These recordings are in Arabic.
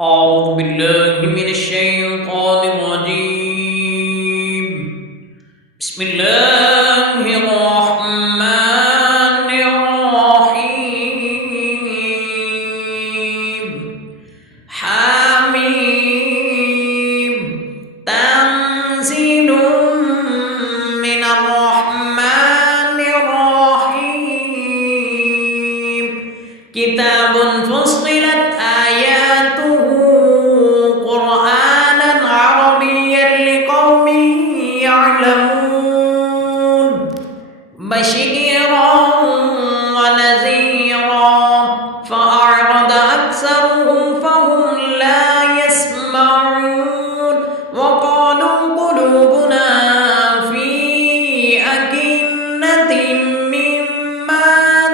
أعوذ بالله من الشيطان الرجيم. بسم الله الرحمن الرحيم. حميم. تنزيل من الرحمن الرحيم. كتاب فصلت آياته قرآنا عربيا لقوم يعلمون بشيرا ونذيرا فأعرض أكثرهم فهم لا يسمعون وقالوا قلوبنا في أكنة مما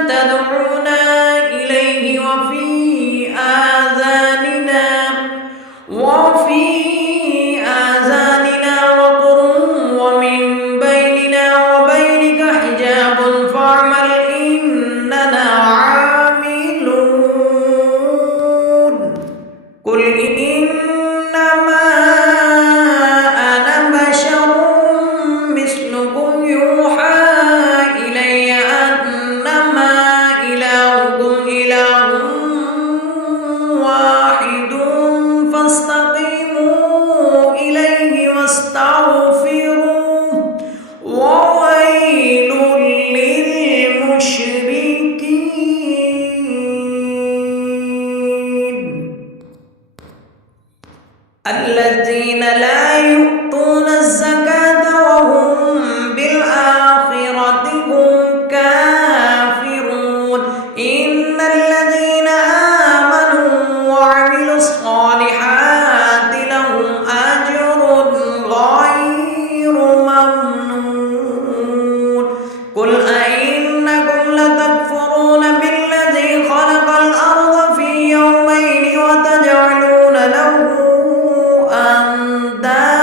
تدعونا إليه وفي آذاننا وقر ومن بيننا وبينك حجاب فاعمل إننا عاملون. قل إنما أنا بشر مثلكم يوحى إلي أنما إلهكم إله واحد فاستقيموا إليه واستغفروه وويل للمشركين الذين لا يؤتون الزكاة وهم بالآخرة هم كافرون. إن الذين آمنوا وعملوا الصالحات لهم أجر غير ممنون. قل أئنكم لتكفرون بالذي خلق الأرض في يومين وتجعلون له أندادا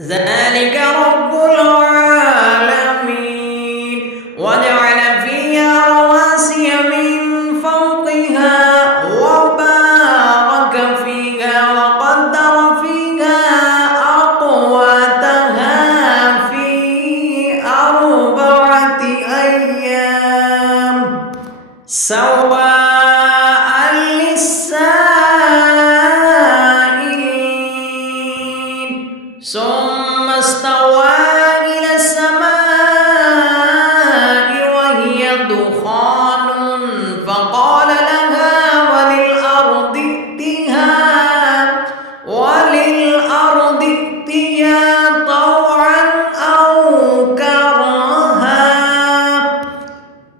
ذلك رب العالمين وجعل فيها رواسي من فوقها وبارك فيها وقدر فيها أقواتها في 4 أيام سواء للسائلين ثم استوى إلى السماء وهي دخان فقال لها وللأرض ائتيا طوعا أو كرها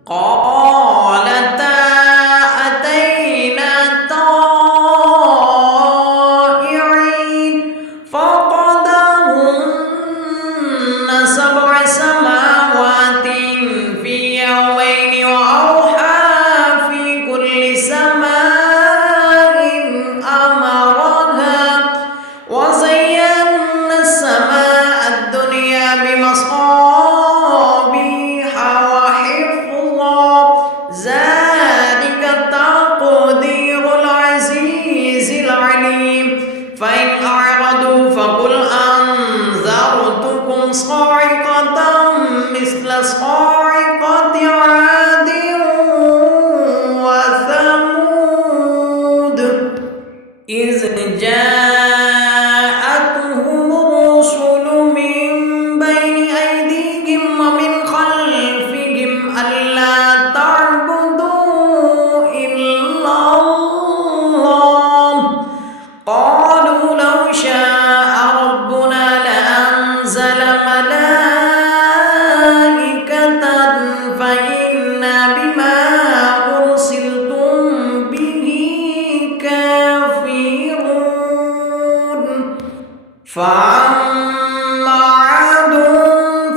قالتا أتينا طائعين فقضاهن 7 سماوات في يومين وأوحى في كل سماء أمرها وزينا السماء الدنيا بمصابيح وحفظا ذلك تقدير العزيز العليم. فإن أعرضوا فقل أنذرتكم صاعقة مثل صاعقة عاد وثمود إذ جاءتهم الرسل من بين أيديهم ومن خلفهم ألا تعبدوا إلا الله قالوا لو شاء ربنا لأنزل ملائكة فإنا بما أرسلتم به كافرون. فأما عاد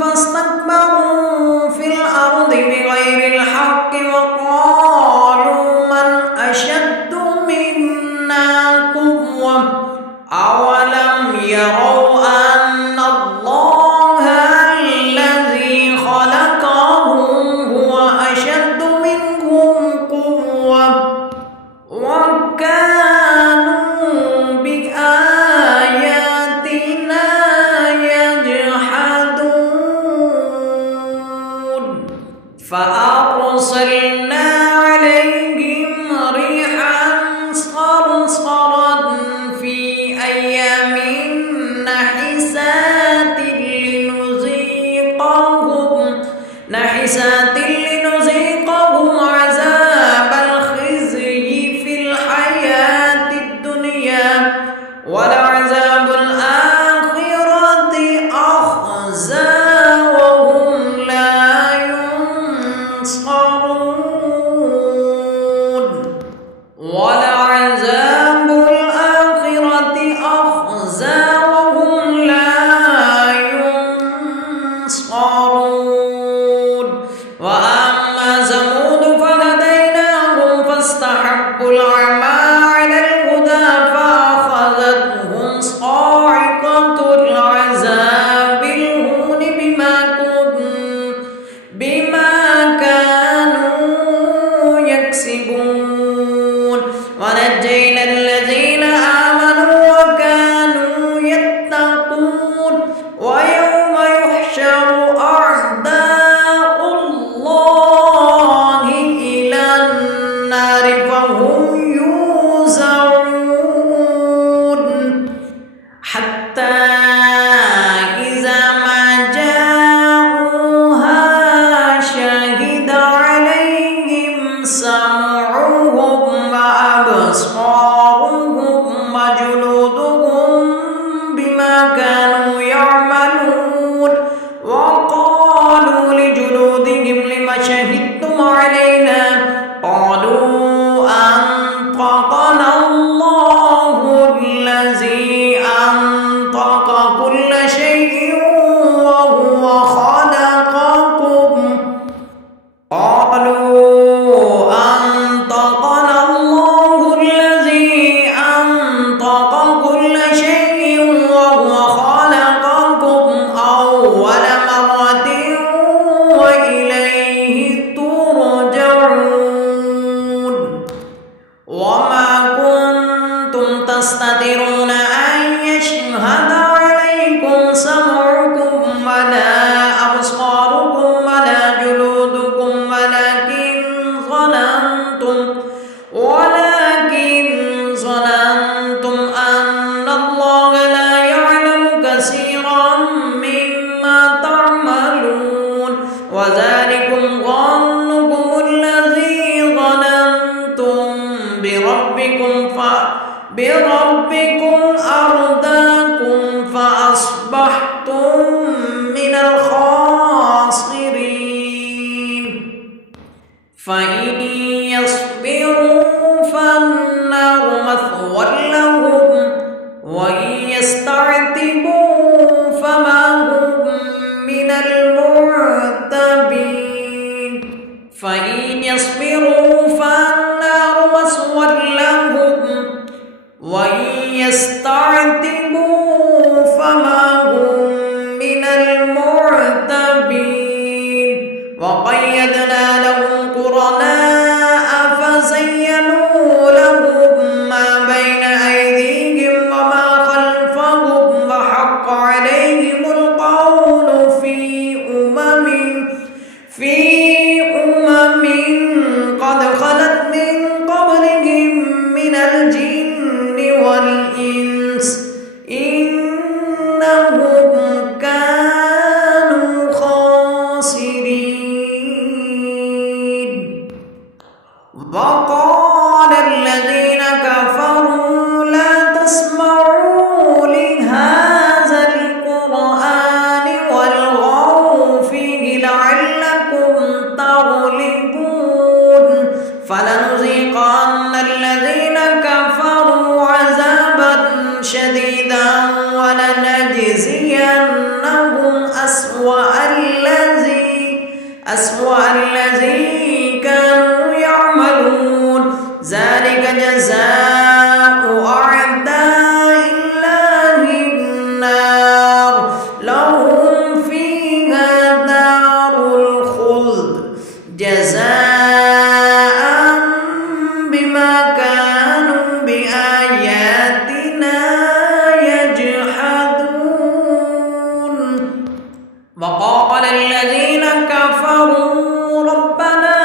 فاستكبروا في الأرض بغير الحق وقالوا من أشد منا قوة أولم يروا أن الله الذي خلقهم هو أشد منهم قوة تستترون أن يشهد عليكم سمعكم ولا أبصاركم ولا جلودكم ولكن ظننتم أن الله لا يعلم كثيرا مما تعملون وذلكم ظنكم الذي ظننتم بربكم أرداكم فأصبحتم من الخاسرين فإن يصبروا فالنار مثوى لهم وإن يستعتبوا فما هم من المعتبين فإن يصبروا فالنار مثوى لهم وإن يستعتبوا فما هم من المعتبين وقيدنا لهم قرناء فزينوا لهم ما بين أيديهم وما خلفهم وحق عليهم القول في أمم قد خلت من قبلهم من الجن والإنس إنهم كانوا خاسرين وقال الذين كفروا لا تسمعوا لهذا القرآن والغوا فيه لعلكم تغلبون فلنذيقن الذين كفروا عذابا شديدا ولنجزينهم أسوأ الذي كانوا يعملون ذلك جزاء أعداء الله النار لهم فيها دار الخلد جزاء بما كانوا بآياتنا يجحدون وقال الذين كفروا ربنا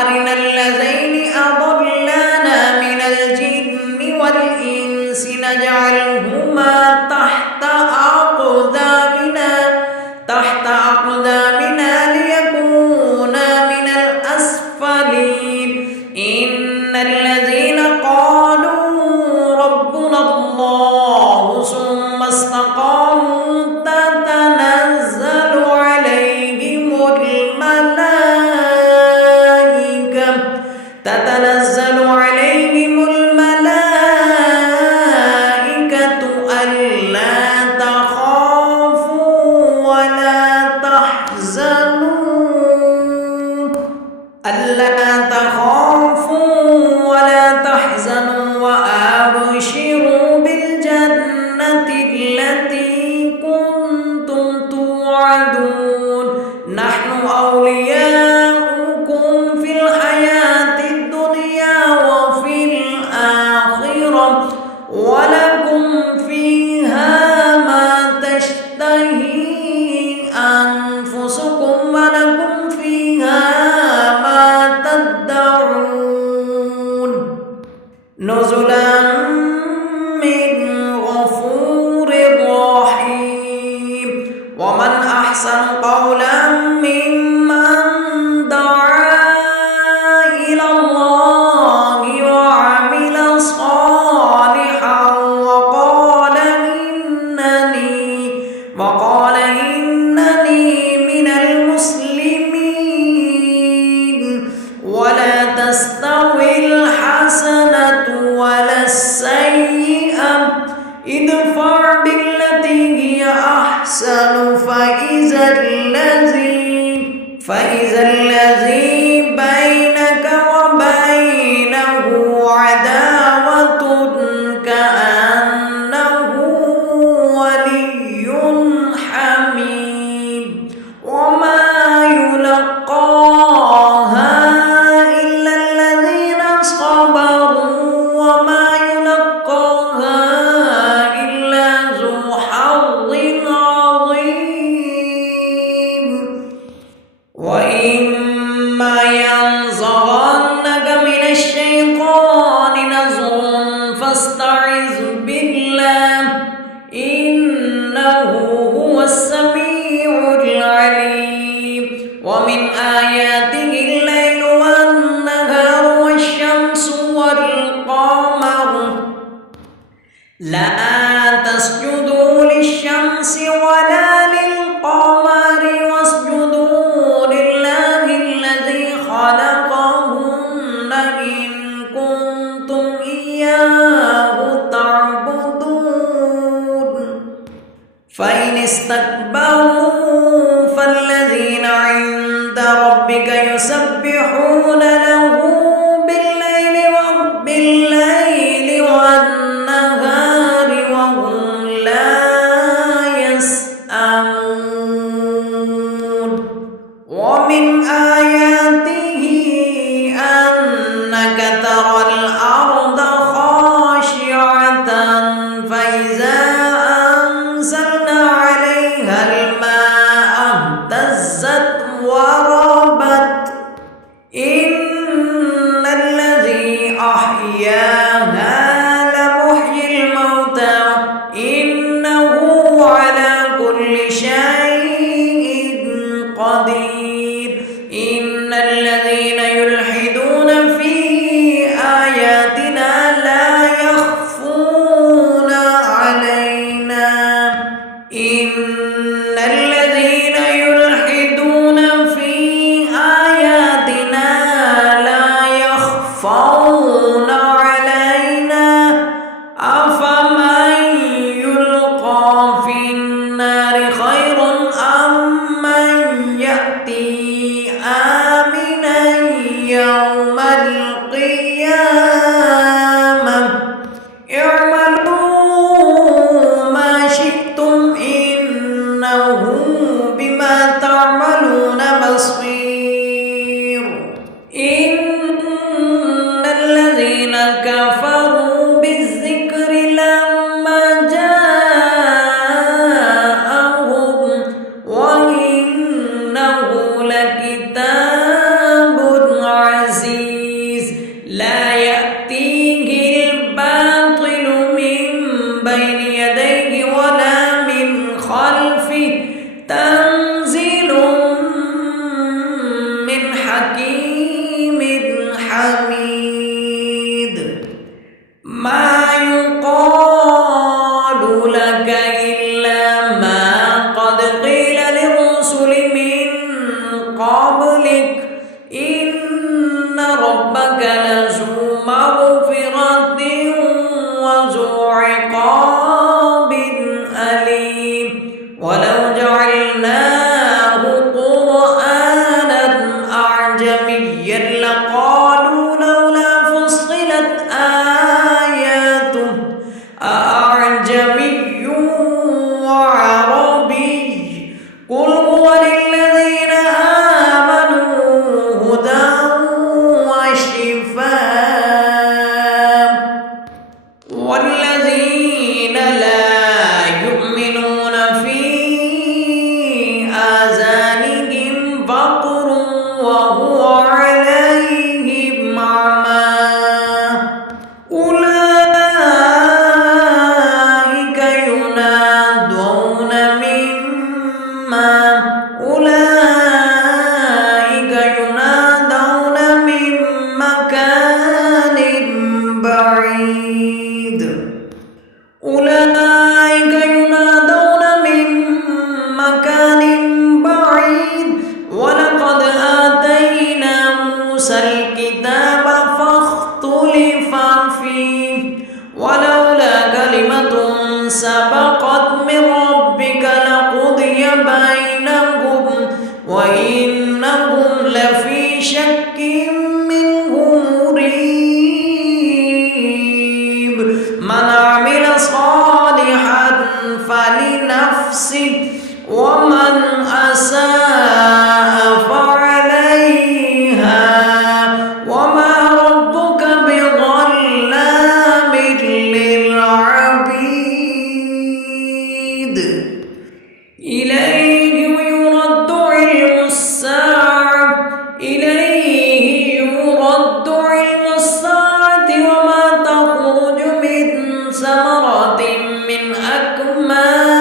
أرنا الذين أضلانا من الجن والإنس نجعلهما تحت أقدامنا ليكونا من الأسفلين إن الذين قالوا ربنا الله ثم استقاموا تتنزل عليهم الملائكة ألا تخافوا ولا تحزنوا وأبشروا بالجنة التي كنتم توعدون نحن أولياؤكم في الحياة الدنيا وفي الآخرة ولكم فيها ما تشتهي أنفسكم ولكم فيها ما تدعون نزلا من غفور رحيم ومن أحسن قولا ممن دعا إلى الله وعمل صالحا وقال إنني من المسلمين ولا تستوي الحسنة ولا السيئة لا تسجدوا للشمس ولا للقمر واسجدوا لله الذي خلقهن إن كنتم إياه تعبدون فإن استكبروا فالذين عند ربك يسبحون له بالليل والنهار وهم لا يسأمون ومن آياته أنك ترى الأرض خاشعة فإذا أنزلنا عليها الماء اهتزت وربت إن الذي أحياها لمحيي الموتى إنه على كل شيء قدير إن الذين يلحدون في آياتنا لا يخفون علينا إن الذين يلحدون في آياتنا لا يخفون علينا أفمن يلقى في النار خير أم من يأتي آمنا يوم القيامة اعملوا ما شئتم إنه بما تعملون بصير إن الذين كفروا بالذكر لما جاءهم وإنه لكتاب عزيز لا يأتيه الباطل من بين يديه ولا من خلفه تنزيل من حكيم حميد ما يقال لك إلا ما قد قيل للرسل من قبلك إن ربك لذو مغفرة وذو عقاب أليم ولو جعلناه قرآنا أعجميا لقالوا لولا فصلت آياته أأعجمي وعربي قل هو للذين آمنوا هدى وشفاء والذين لا يؤمنون في آذانهم وقر وهو عليهم عمى أولئك ينادون من مكان بعيد ولقد آتينا موسى الكتاب فاختلف فيه ولولا كلمة سبقت من ربك لقضي بينهم وإنهم لفي شك منه مريب من عمل صالحا فلنفسه ومن أساء فعليها وما ربك بظلام للعبيد إليه يرد علم الساعة وما تخرج من ثمرة من أكمامها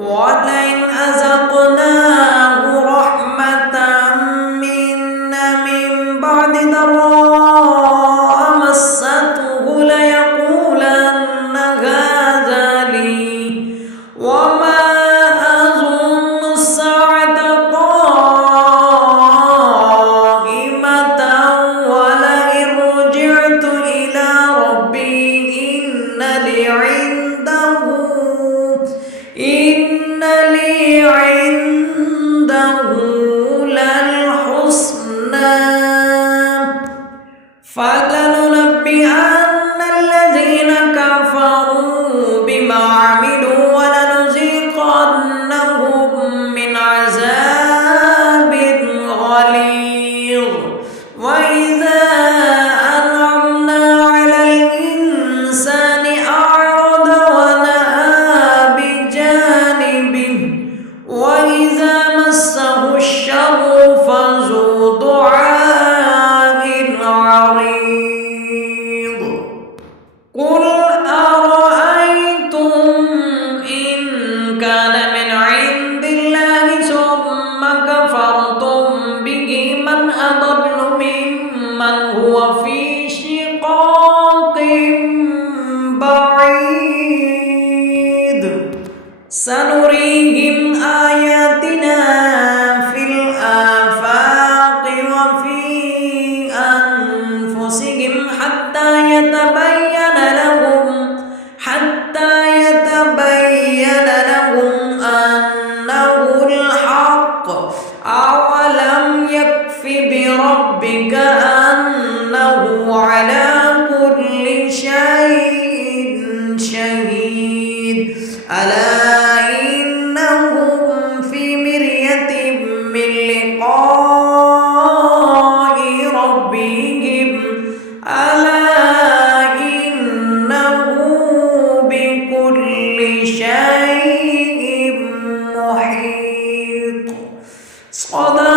ولئن أذقناه رحمة منا من بعد ضراء مسته ليقولن هذا لي وما أظن الساعة قائمة ولئن رجعت إلى ربي إن لي عنده للحسنى فلننبئن الذين كفروا بما عملوا ولنذيقنهم من عذاب غليظ وإذا أنعمنا على الإنسان أعرض ونأى بجانبه وإذا مسه الشر فذو دعاء عريض قل أرأيتم إن كان من عند الله ثم كفرتم به من أضل ممن هو في شقاق بعيد سنريهم آياتنا في الآفاق وفي أنفسهم حتى يتبين لهم أنه الحق أولم يكف بربك أنه على كل شيء شهيد ألا إنهم في مرية من لقاء ربهم ألا إنه بكل شيء محيط صدق